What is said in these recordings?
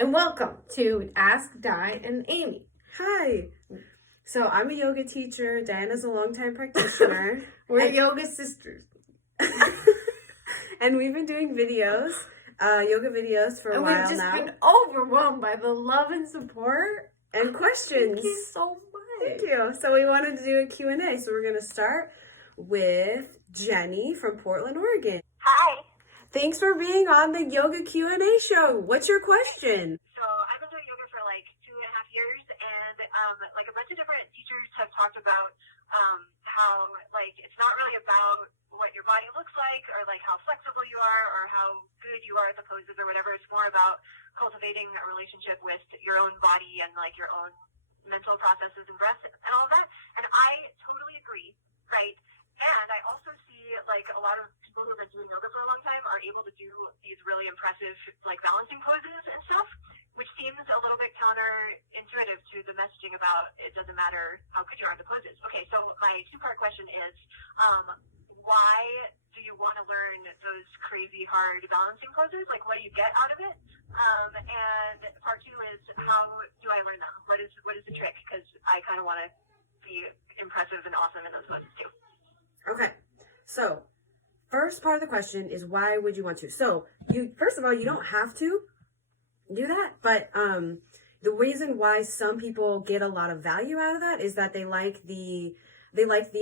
and welcome to Ask Di and Amy. Hi. So I'm a yoga teacher. Diana's a longtime practitioner. We're yoga sisters. And we've been doing videos, yoga videos for a while now. We've just been overwhelmed by the love and support. And questions. Thank you so much. Thank you. So we wanted to do a Q&A. So we're going to start with Jenny from Portland, Oregon. Hi. Thanks for being on the Yoga Q&A show. What's your question? So I've been doing yoga for like 2.5 years, and like a bunch of different teachers have talked about how like it's not really about what your body looks like or like how flexible you are or how good you are at the poses or whatever. It's more about cultivating a relationship with your own body and like your own mental processes and breath and all of that. And I totally agree, right? And I also see like a lot of people who have been doing yoga for a long time are able to do these really impressive like balancing poses and stuff, which seems a little bit counterintuitive to the messaging about it doesn't matter how good you are at the poses. Okay, so my two-part question is, why do you want to learn those crazy hard balancing poses? Like, what do you get out of it? And part two is, how do I learn them? What is the trick? Because I kind of want to be impressive and awesome in those poses too. Okay. So, first part of the question is why would you want to? So, first of all, you don't have to do that, but the reason why some people get a lot of value out of that is that they like the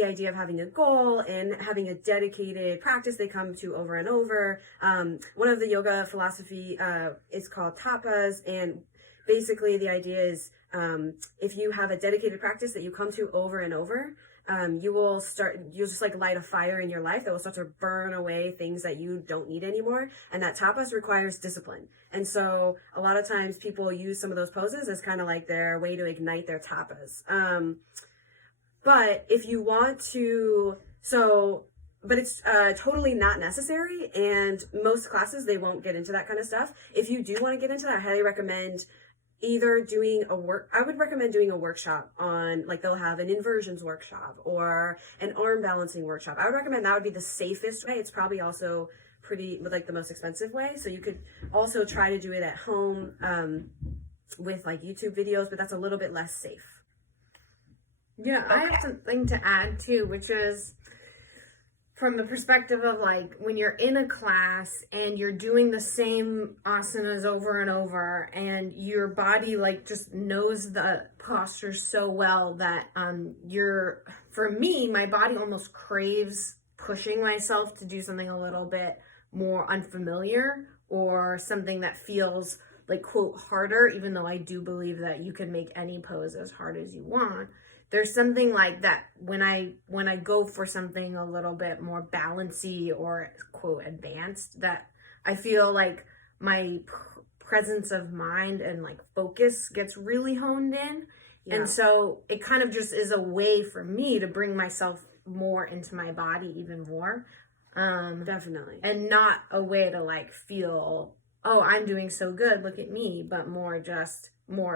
idea of having a goal and having a dedicated practice they come to over and over. One of the yoga philosophy is called tapas, and basically the idea is if you have a dedicated practice that you come to over and over, you'll just like light a fire in your life that will start to burn away things that you don't need anymore. And that tapas requires discipline. And so a lot of times people use some of those poses as kind of like their way to ignite their tapas. But if you want to, but it's totally not necessary. And most classes, they won't get into that kind of stuff. If you do want to get into that, I highly recommend either I would recommend doing a workshop on, like, they'll have an inversions workshop or an arm balancing workshop. I would recommend that would be the safest way. It's probably also like the most expensive way. So you could also try to do it at home with like YouTube videos, but that's a little bit less safe. Yeah, I have something to add too, which is from the perspective of like when you're in a class and you're doing the same asanas over and over and your body like just knows the posture so well that for me, my body almost craves pushing myself to do something a little bit more unfamiliar or something that feels like, quote, harder, even though I do believe that you can make any pose as hard as you want. There's something like that when I go for something a little bit more balancy or, quote, advanced, that I feel like my presence of mind and like focus gets really honed in. Yeah. And so it kind of just is a way for me to bring myself more into my body even more. Definitely. And not a way to like feel, oh, I'm doing so good, look at me, but more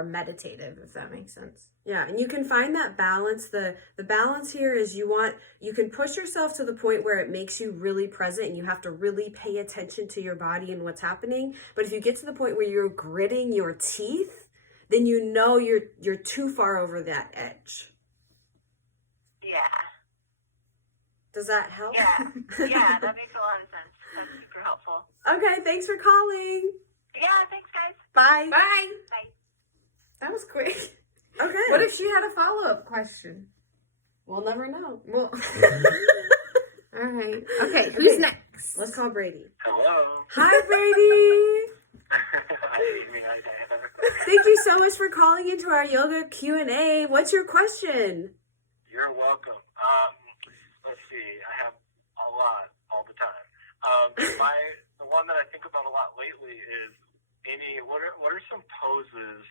meditative, if that makes sense. Yeah, and you can find that balance. The balance here is you can push yourself to the point where it makes you really present and you have to really pay attention to your body and what's happening. But if you get to the point where you're gritting your teeth, then you know you're too far over that edge. Yeah. Does that help? Yeah, that makes a lot of sense. That's super helpful. Okay, thanks for calling. Yeah, thanks, guys. Bye. Bye. Bye. That was quick. Okay. What if she had a follow-up question? We'll never know. Well, all right. Okay, who's next? Let's call Brady. Hello. Hi, Brady. Hi, Amy. Hi, Diana. Thank you so much for calling into our yoga Q&A. What's your question? You're welcome. Let's see. I have a lot all the time. The one that I think about a lot lately is, Amy, what are some poses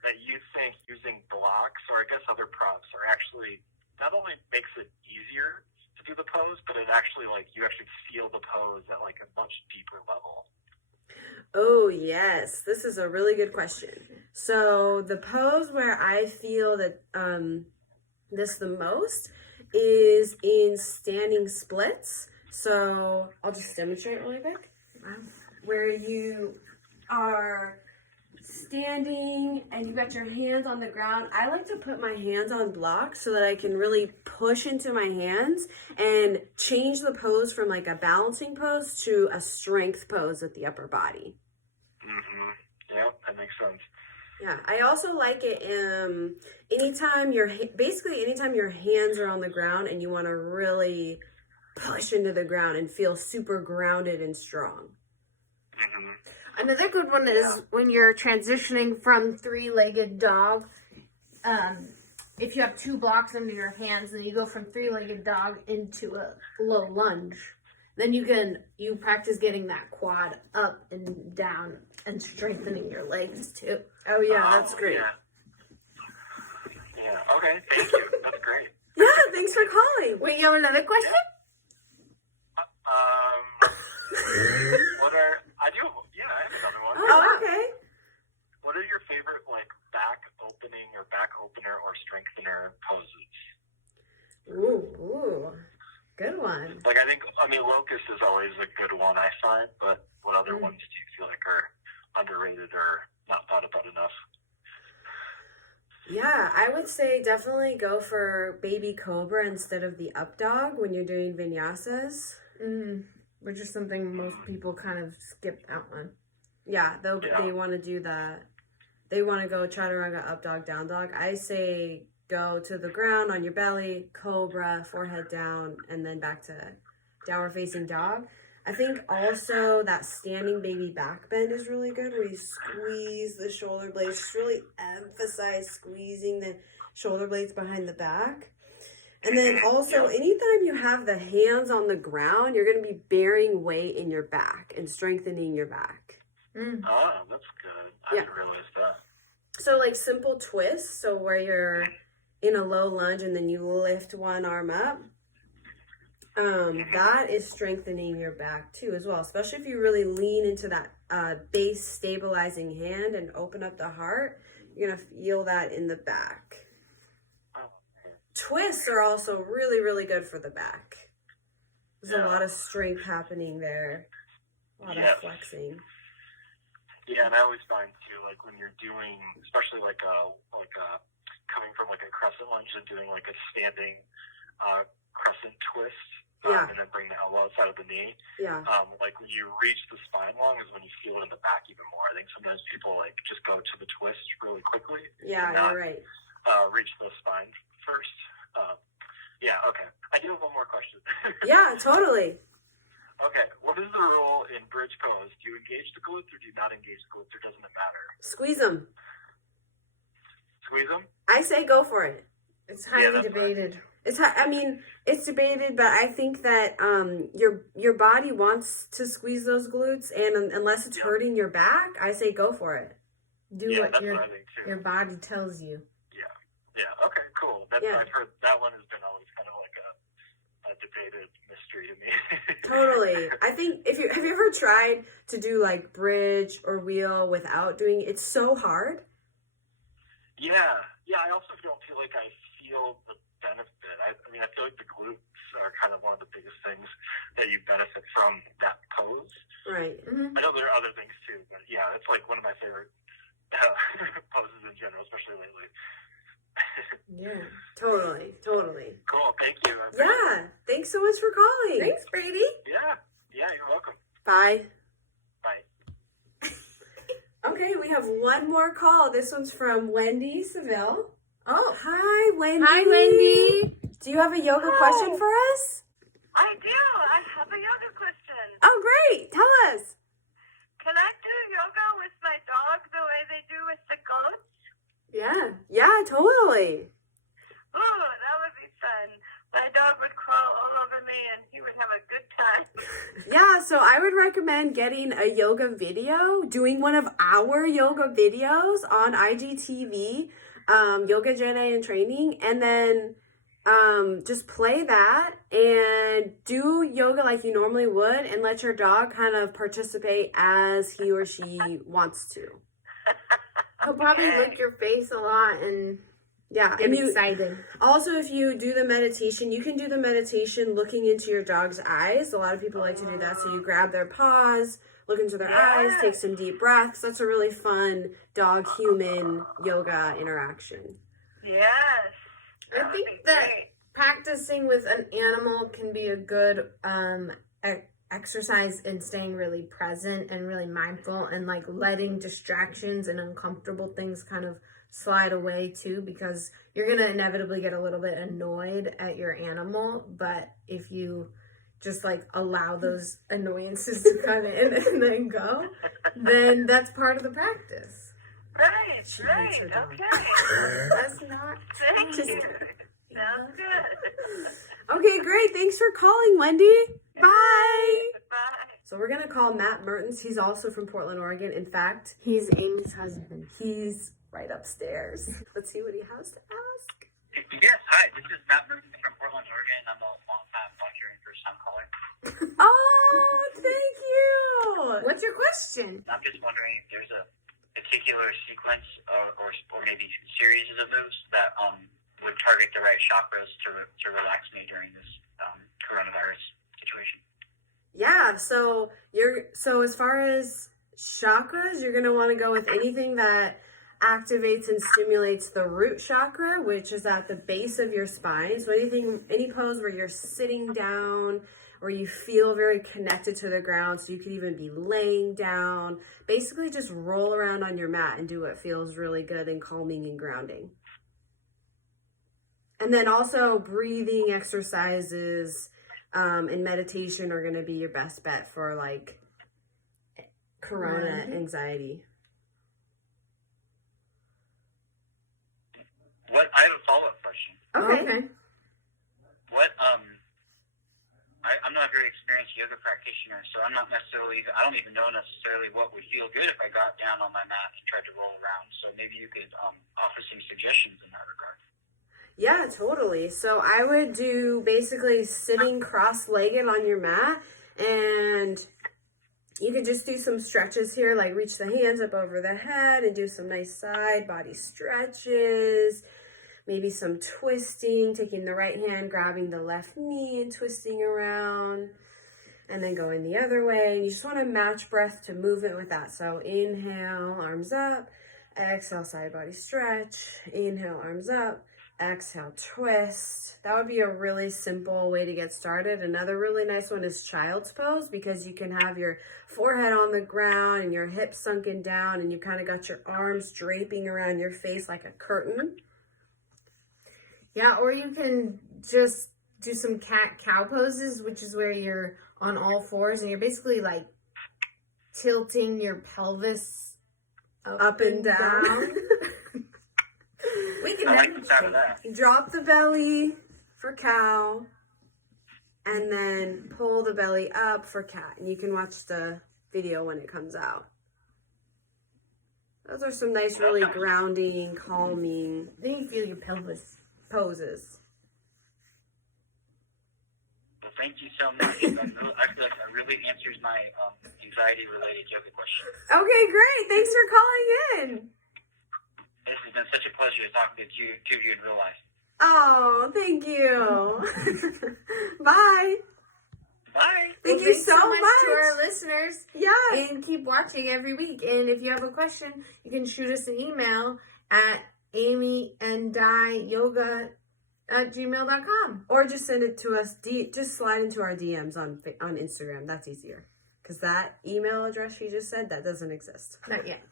that you think using blocks or I guess other props are actually not only makes it easier to do the pose, but it actually you actually feel the pose at like a much deeper level? Oh, yes. This is a really good question. So the pose where I feel that this the most is in standing splits. So I'll just demonstrate really quick. Where you are standing and you got your hands on the ground, I like to put my hands on blocks so that I can really push into my hands and change the pose from like a balancing pose to a strength pose with the upper body. Yep, that makes sense. Yeah, I also like it anytime your hands are on the ground and you want to really push into the ground and feel super grounded and strong. Another good one is when you're transitioning from three-legged dog. If you have two blocks under your hands and you go from three-legged dog into a low lunge, then you practice getting that quad up and down and strengthening your legs too. Oh yeah, that's great. Yeah. Okay. Thank you. That's great. Yeah, thanks for calling. Wait, you have another question? I have another one. Oh, okay. What are your favorite like back opening or back opener or strengthener poses? Ooh, good one. Like I mean locust is always a good one I find, but what other ones do you feel like are underrated or not thought about enough? Yeah, I would say definitely go for baby cobra instead of the up dog when you're doing vinyasas. Which is something most people kind of skip out on. Yeah, they want to do that. They want to go chaturanga, up dog, down dog. I say go to the ground on your belly, cobra, forehead down, and then back to downward facing dog. I think also that standing baby back bend is really good where you squeeze the shoulder blades. Just really emphasize squeezing the shoulder blades behind the back. And then also, anytime you have the hands on the ground, you're going to be bearing weight in your back and strengthening your back. Oh, that's good. I didn't realize that. So like simple twists, so where you're in a low lunge and then you lift one arm up, that is strengthening your back too as well, especially if you really lean into that base stabilizing hand and open up the heart, you're going to feel that in the back. Twists are also really, really good for the back. There's a lot of strength happening there, a lot of flexing. Yeah, and I always find too, like when you're doing, especially like coming from like a crescent lunge and doing like a standing crescent twist, and then bring the elbow outside of the knee. Yeah. Like when you reach the spine long is when you feel it in the back even more. I think sometimes people like just go to the twist really quickly. Yeah, you're right. Reach the spine first. Okay. I do have one more question. Yeah, totally. Okay, what is the rule in bridge pose? Do you engage the glutes or do you not engage the glutes, or doesn't it matter? Squeeze them. Squeeze them? I say go for it. It's highly debated. It's debated, but I think that your body wants to squeeze those glutes, and unless it's hurting your back, I say go for it. Do what your body tells you. Yeah. Okay. Cool. I've heard that one has been always kind of like a debated mystery to me. Totally. I think have you ever tried to do like bridge or wheel without doing it's so hard? Yeah. I also don't feel like I feel the benefit. I mean, I feel like the glutes are kind of one of the biggest things that you benefit from that pose. Right. I know there are other things too, but yeah, it's like one of my favorite poses in general, especially lately. Yeah, totally. Cool, thank you. Yeah, thanks so much for calling. Thanks, Brady. Yeah, you're welcome. Bye. Okay, we have one more call. This one's from Wendy Seville. Oh, Hi, Wendy. hi, Wendy. Do you have a yoga question for us? I do. I have a yoga question. Oh, great. Tell us. Can I do yoga with my dog the way they do with the goats? Yeah, totally. Ooh, that would be fun. My dog would crawl all over me and he would have a good time. Yeah, so I would recommend getting a yoga video, doing one of our yoga videos on IGTV, Yoga Jedi in Training, and then just play that and do yoga like you normally would and let your dog kind of participate as he or she wants to. He'll probably lick your face a lot and Yeah, get and you, excited. also, if you do the meditation, you can do the meditation looking into your dog's eyes. A lot of people like to do that. So you grab their paws, look into their eyes, take some deep breaths. That's a really fun dog-human yoga interaction. Yes. I would think be that great. practicing with an animal can be a good exercise in staying really present and really mindful and like letting distractions and uncomfortable things kind of slide away too, because you're gonna inevitably get a little bit annoyed at your animal, but if you just like allow those annoyances to come in and then go, then that's part of the practice. Right, She right. hates her dog. Okay. That's not Thank Just- you. Sounds good. Okay, great. Thanks for calling, Wendy. Bye. Bye. So we're going to call Matt Mertens. He's also from Portland, Oregon. In fact, He's Amy's husband. he's right upstairs. Let's see what he has to ask. Yes, hi. This is Matt Mertens from Portland, Oregon. I'm a long-time watcher and first-time caller. Oh, thank you. What's your question? I'm just wondering if there's a particular sequence or maybe series of moves that would target the right chakras to relax me during this coronavirus situation. Yeah, so as far as chakras, you're gonna want to go with anything that activates and stimulates the root chakra, which is at the base of your spine. So any pose where you're sitting down or you feel very connected to the ground, so you could even be laying down. Basically just roll around on your mat and do what feels really good and calming and grounding. And then also breathing exercises and meditation are going to be your best bet for like corona anxiety. I have a follow-up question. Okay. I'm not a very experienced yoga practitioner, so I don't even know necessarily what would feel good if I got down on my mat and tried to roll around. So maybe you could offer some suggestions in that regard. Yeah, totally. So I would do basically sitting cross-legged on your mat, and you could just do some stretches here, like reach the hands up over the head and do some nice side body stretches. Maybe some twisting, taking the right hand, grabbing the left knee and twisting around, and then going the other way. And you just want to match breath to movement with that. So inhale, arms up, exhale, side body stretch, inhale, arms up, exhale, twist. That would be a really simple way to get started. Another really nice one is child's pose, because you can have your forehead on the ground and your hips sunken down, and you kind of got your arms draping around your face like a curtain. Yeah, or you can just do some cat-cow poses, which is where you're on all fours and you're basically like tilting your pelvis up and down. We can I like the sound of that. Drop the belly for cow, and then pull the belly up for cat. And you can watch the video when it comes out. Those are some nice, really grounding, calming Then you feel your pelvis. poses. Well, thank you so much. I feel like that really answers my anxiety-related yoga question. Okay, great. Thanks for calling in. This has been such a pleasure to talk to two of you in real life. Oh, thank you. Bye. Bye. Thank you Thanks so much much. to our listeners. Yeah. And keep watching every week. And if you have a question, you can shoot us an email at amyandIyoga@gmail.com. Or just send it to us. Just slide into our DMs on Instagram. That's easier. Because that email address you just said, that doesn't exist. Not yet.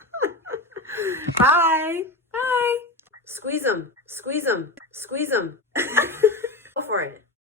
Bye. Bye. Squeeze them. Squeeze them. Squeeze them. Go for it.